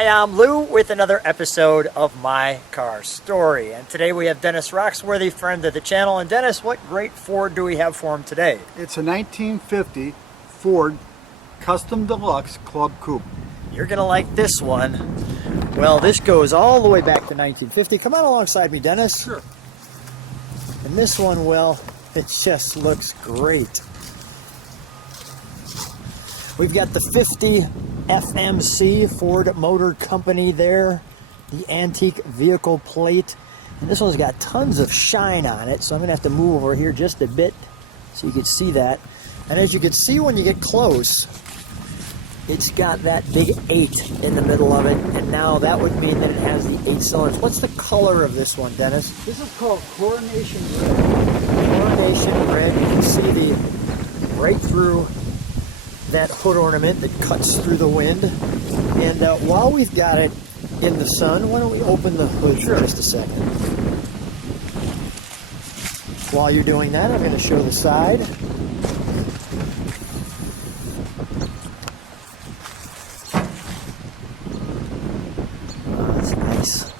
Hi, I'm Lou with another episode of My Car Story. And today we have Dennis Roxworthy, friend of the channel. And Dennis, what great Ford do we have for him today? It's a 1950 Ford Custom Deluxe Club Coupe. You're going to like this one. Well, this goes all the way back to 1950. Come on alongside me, Dennis. Sure. And this one, well, it just looks great. We've got the 50 FMC, Ford Motor Company there, the antique vehicle plate. And this one's got tons of shine on it, so I'm going to have to move over here just a bit so you can see that. And as you can see when you get close, it's got that big 8 in the middle of it, and now that would mean that it has the 8 cylinders. What's the color of this one, Dennis? This is called Coronation Red. Coronation Red. You can see the right through that hood ornament that cuts through the wind. And while we've got it in the sun, why don't we open the hood for just a second? While you're doing that, I'm going to show the side. Oh, that's nice.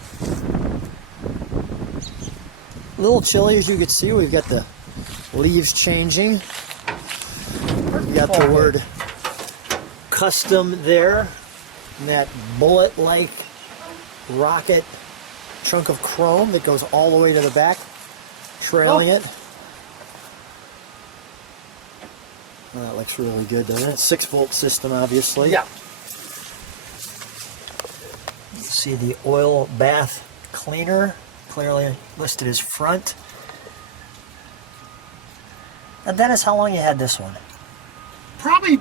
A little chilly, as you can see. We've got the leaves changing. We got the word custom there, and that bullet-like rocket chunk of chrome that goes all the way to the back, trailing it. Well, that looks really good, doesn't it? 6-volt system, obviously. Yeah. You see the oil bath cleaner, clearly listed as front. Now, Dennis, how long you had this one? Probably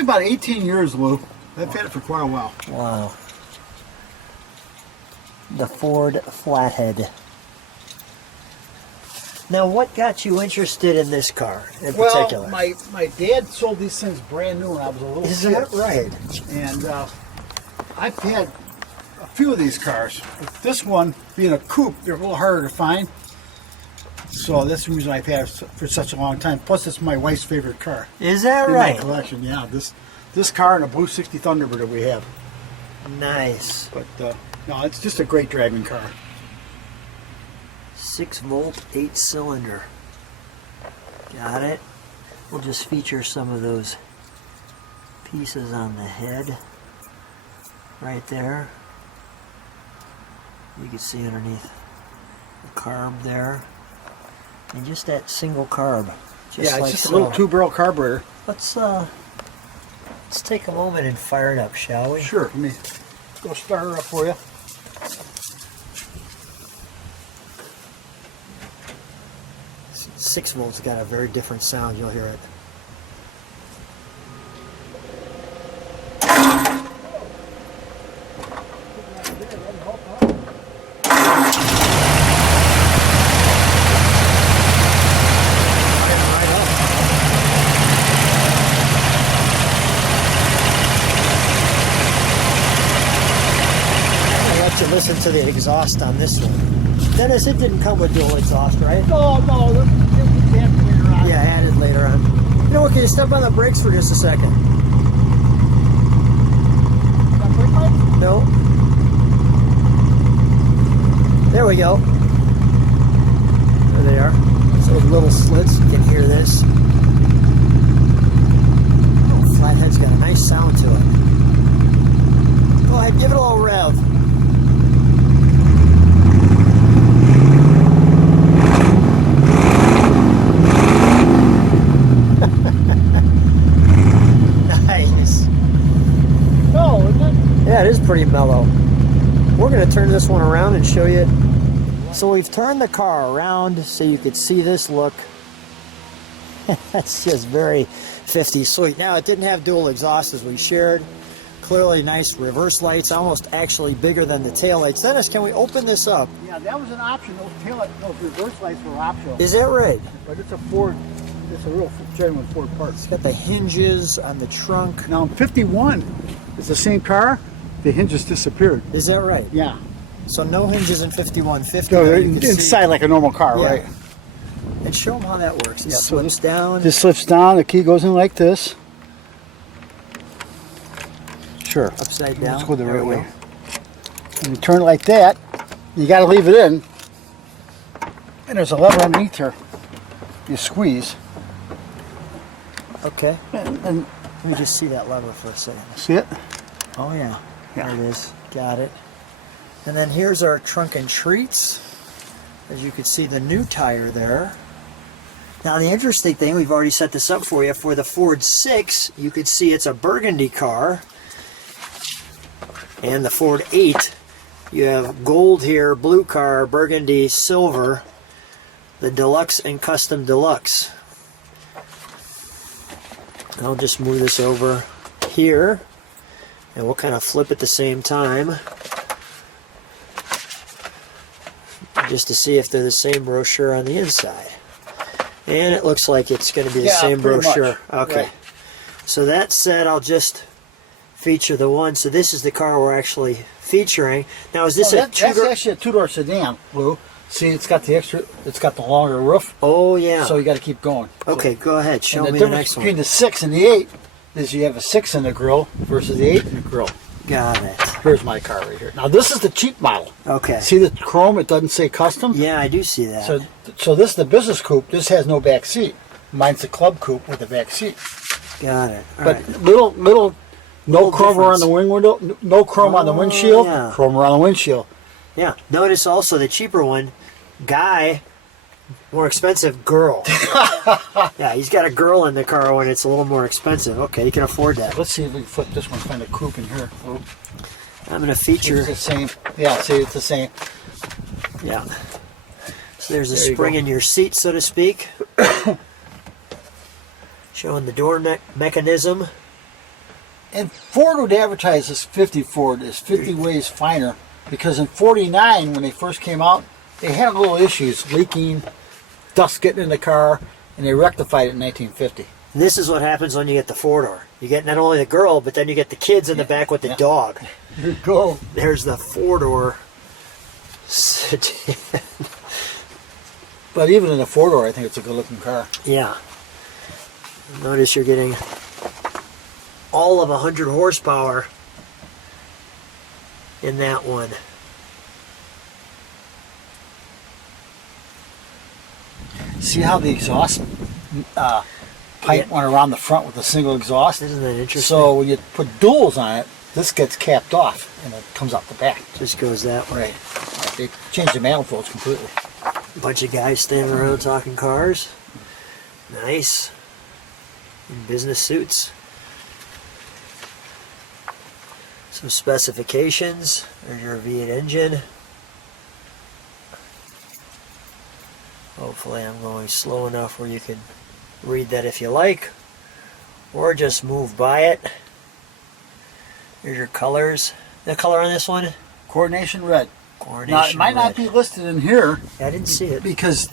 about 18 years, Lou. I've had it for quite a while. Wow. The Ford Flathead. Now, what got you interested in this car in particular? Well, my dad sold these things brand new when I was a little kid. Is that right? And I've had a few of these cars. But this one, being a coupe, they're a little harder to find. So that's the reason I've had it for such a long time. Plus, it's my wife's favorite car. Is that in right? my collection, yeah. This car and a blue 60 Thunderbird that we have. Nice. But no, it's just a great driving car. 6-volt, 8-cylinder. Got it. We'll just feature some of those pieces on the head. Right there. You can see underneath the carb there. And just that single carb. Yeah, it's just a little 2-barrel carburetor. Let's take a moment and fire it up, shall we? Sure. Let me go start her up for you. Six volts got a very different sound. You'll hear it. Listen to the exhaust on this one. Dennis, it didn't come with dual exhaust, right? No, you can't later on. Yeah, added later on. You know what, can you step on the brakes for just a second? No. There we go. There they are. So those little slits, you can hear this. Oh, Flathead's got a nice sound to it. Go ahead, give it a little rev. Yeah, it is pretty mellow. We're going to turn this one around and show you. So we've turned the car around so you could see this look. That's just very 50 sweet. Now, it didn't have dual exhaust as we shared. Clearly nice reverse lights, almost actually bigger than the tail lights. Dennis, can we open this up? Yeah, that was an option. Those reverse lights were optional. Is that right? But it's a Ford. It's a real genuine Ford part. It's got the hinges on the trunk. Now, in 51, it's the same car. The hinges disappeared. Is that right? Yeah. So no hinges in 5150. So they're inside like a normal car, yeah. right? And show them how that works. It Yeah, slips down. This slips down. The key goes in like this. Sure. Upside down. Let's go the There right we way. go. And you turn it like that. You got to leave it in. And there's a lever underneath here. You squeeze. Okay. And Let me just see that lever for a second. see it? Oh yeah. Yeah. There it is. Got it. And then here's our trunk and treats. As you can see, the new tire there. Now the interesting thing, we've already set this up for you. For the Ford 6, you could see it's a burgundy car. And the Ford 8, you have gold here, blue car, burgundy, silver. The Deluxe and Custom Deluxe. I'll just move this over here. And we'll kind of flip at the same time. Just to see if they're the same brochure on the inside. And it looks like it's going to be the same pretty brochure. much. Okay. Right. So that said, I'll just feature the one. So this is the car we're actually featuring. Now is this That's actually a two-door sedan, Lou. See, it's got the longer roof. Oh yeah. So you got to keep going. Okay, go ahead. Show and me the the difference next between one. the 6 and the 8 is you have a 6 in the grill versus the 8 in the grill. Got it. Here's my car right here. Now this is the cheap model. Okay. See the chrome? It doesn't say custom. Yeah, I do see that. So this is the business coupe. This has no back seat. Mine's the club coupe with a back seat. Got it. All But right. little no Little chrome around difference. the wing window. No chrome on the windshield. yeah. Chrome around the windshield. Yeah. Notice also the cheaper one, guy, more expensive, girl. Yeah, he's got a girl in the car when it's a little more expensive. Okay, you can afford that. Let's see if we can flip this one. Find a coupe in here. Lou. I'm going to feature. It's the same. Yeah, see, it's the same. Yeah. So there's a There you spring go. in your seat, so to speak. Showing the door mechanism. And Ford would advertise this 50 Ford as 50 ways finer because in 49, when they first came out, they had little issues, leaking, dust getting in the car, and they rectified it in 1950. This is what happens when you get the four-door. You get not only the girl, but then you get the kids in the back with the dog. Here you go. There's the four-door sedan. But even in a four-door, I think it's a good-looking car. Yeah. Notice you're getting all of 100 horsepower in that one. See how the exhaust pipe went around the front with a single exhaust? Isn't that interesting? So when you put duals on it, this gets capped off and it comes out the back. Just goes that way. Right. They changed the manifolds completely. Bunch of guys standing around talking cars. Nice. In business suits. Some specifications. There's your V8 engine. Hopefully I'm going slow enough where you can read that if you like. Or just move by it. Here's your colors. The color on this one? Coronation Red. Coronation Now, it might not Red. be listed in here I didn't see it. because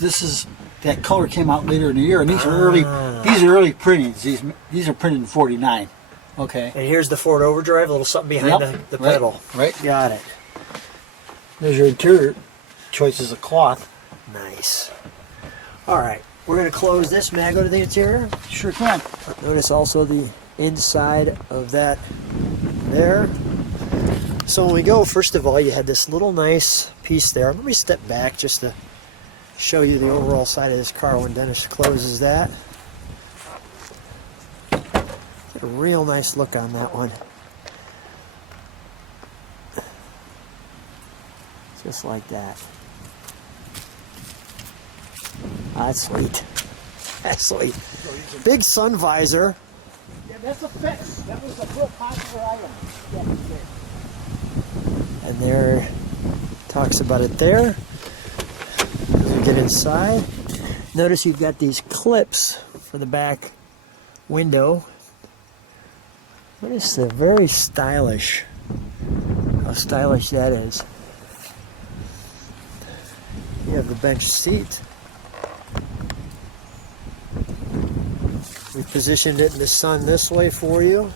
that color came out later in the year, and these are early printings. These are printed in 49. Okay. And here's the Ford Overdrive, a little something behind Yep, the right, pedal. right. Got it. There's your interior choices of cloth. Nice. All right, we're going to close this. May I go to the interior? Sure can. Notice also the inside of that there. So when we go, first of all, you had this little nice piece there. Let me step back just to show you the overall side of this car when Dennis closes that. Get a real nice look on that one. Just like that. That's sweet. That's sweet. Big sun visor. Yeah, that's a fix. That was a real popular item. And there, talks about it there. As we get inside, notice you've got these clips for the back window. Notice the very stylish, how stylish that is. You have the bench seat. We positioned it in the sun this way for you.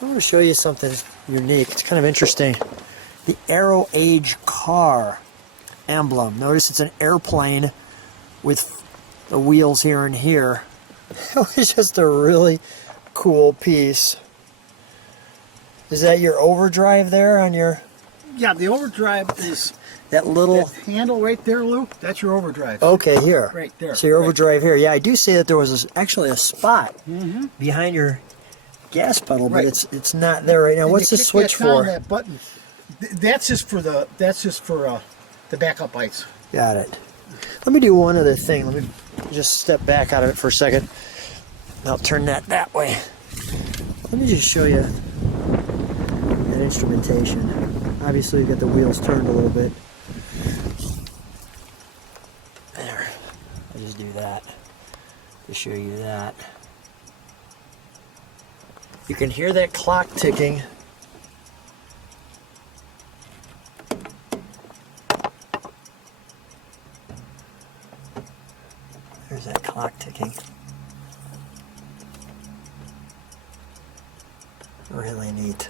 I want to show you something unique. It's kind of interesting. The Aero Age car emblem. Notice it's an airplane with the wheels here and here. It was just a really cool piece. Is that your overdrive there on your... Yeah, the overdrive is That little... that handle right there, Lou. That's your overdrive. Okay, here. Right there. So your Right. overdrive here. Yeah, I do see that there was actually a spot behind your gas pedal, but Right. it's not there right now. And What's you the kick switch that down, for? That button. That's just for the backup lights. Got it. Let me do one other thing. Let me just step back out of it for a second. I'll turn that way. Let me just show you that instrumentation. Obviously, you've got the wheels turned a little bit. There. I'll just do that to show you that. You can hear that clock ticking. There's that clock ticking. Really neat.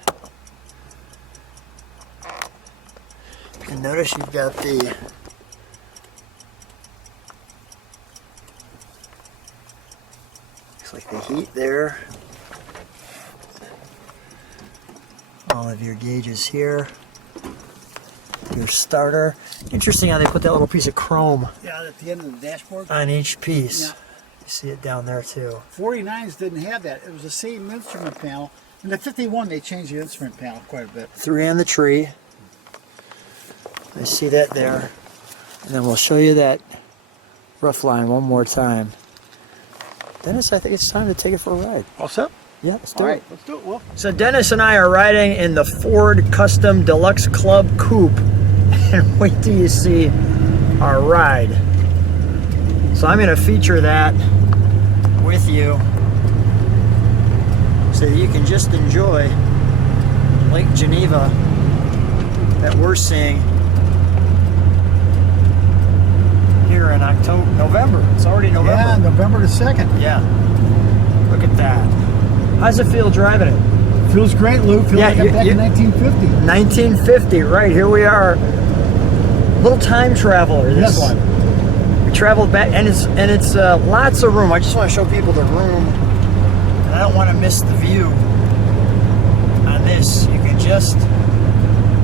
And notice you've got the looks like the heat there. All of your gauges here. Your starter. Interesting how they put that little piece of chrome Yeah, at the end of the dashboard. on each piece. Yeah. You see it down there too. 49s didn't have that. It was the same instrument panel. In the 51, they changed the instrument panel quite a bit. 3 on the tree. I see that there. And then we'll show you that rough line one more time. Dennis, I think it's time to take it for a ride. All set? Yeah, let's do All it. right, let's do it, Will. So Dennis and I are riding in the Ford Custom Deluxe Club Coupe. And wait till you see our ride. So I'm going to feature that with you so that you can just enjoy Lake Geneva that we're seeing here in November. It's already November. Yeah, November the 2nd. Yeah. Look at that. How's it feel driving it? Feels great, Lou. Feels Yeah, like I'm back in 1950. 1950, right. Here we are. Little time traveler, this Yes. one. We traveled back, and it's lots of room. I just want to show people the room. And I don't want to miss the view on this. You can just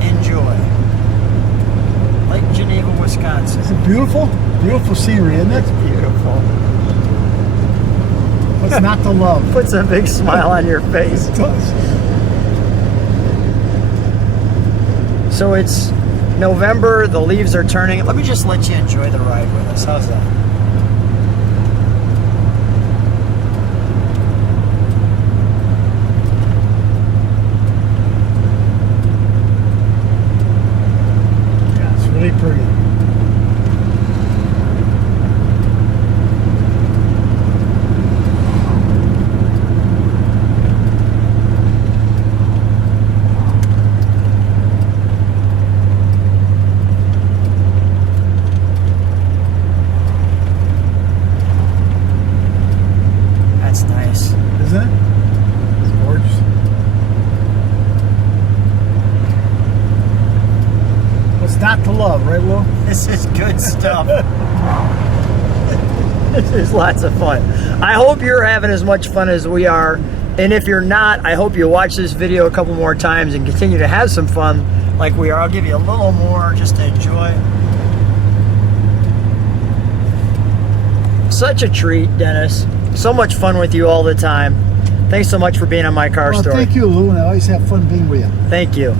enjoy Lake Geneva, Wisconsin. It's a beautiful, beautiful scenery, isn't it? Beautiful. What's not to love? Puts a big smile on your face. It does. So it's November, the leaves are turning. Let me just let you enjoy the ride with us. How's that? Yeah, it's really pretty. That's nice. Isn't it? It's gorgeous. What's not to love, right, Will? This is good stuff. This is lots of fun. I hope you're having as much fun as we are. And if you're not, I hope you watch this video a couple more times and continue to have some fun like we are. I'll give you a little more just to enjoy. Such a treat, Dennis. So much fun with you all the time. Thanks so much for being on My Car Well, Story. thank you, Lou, and I always have fun being with you. Thank you.